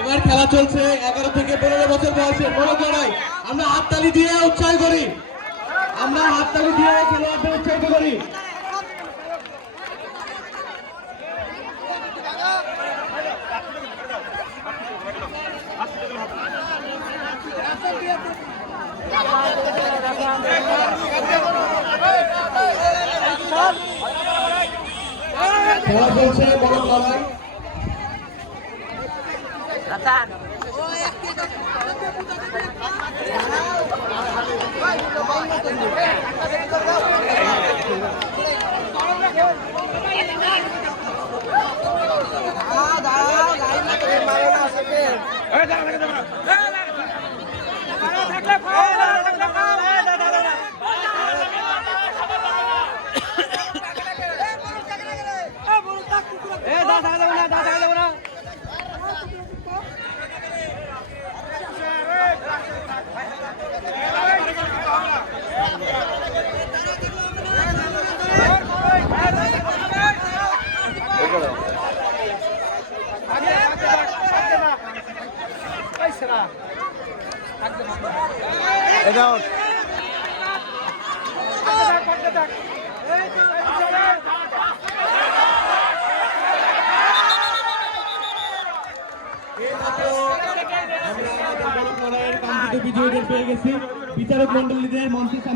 এবার খেলা চলছে 11 থেকে 15 বছর বয়সের বড় লড়াই। আমরা হাততালি দিয়ে উৎসাহ করি, আমরা হাততালি দিয়ে খেলোয়াড়দের উৎসাহিত করি। খেলা চলছে বড় লড়াই। বিজয়ীদের পেয়ে গেছি। বিচারক মন্ডলীদের মঞ্চের সামনে